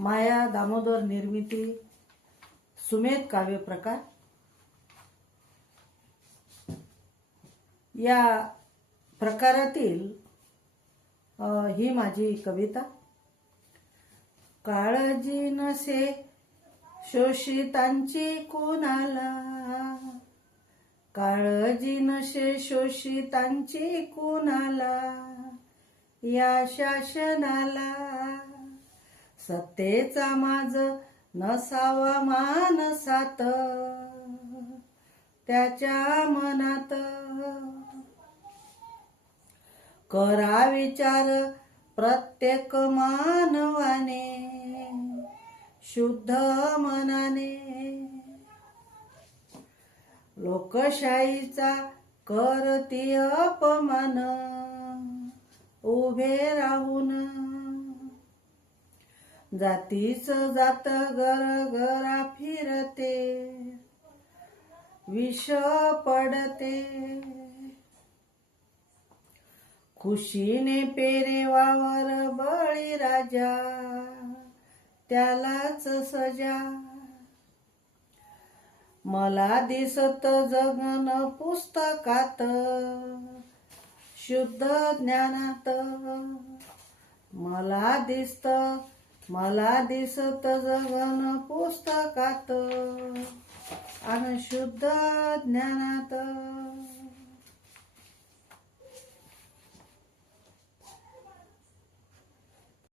माया दामोदर निर्मिती सुमेध काव्य प्रकार. या प्रकारातील ही माझी कविता. काळजी नसे शोषितांची कोणाला? काळजी नसे शोषितांची कोणाला? या शासनाला. सत्तेचा माझ नसावा मानसात. त्याच्या मनात करा विचार प्रत्येक मानवाने शुद्ध मनाने. लोकशाहीचा करती अपमान उभे राहून जातीच जात घर घरा फिरते. विष पडते. खुशीने पेरे वावर बळी राजा. त्यालाच सजा. मला दिसत जगन पुस्तकात. शुद्ध ज्ञानात. मला दिसत मला दिसत जगन पुस्तकात. आणि शुद्ध ज्ञानात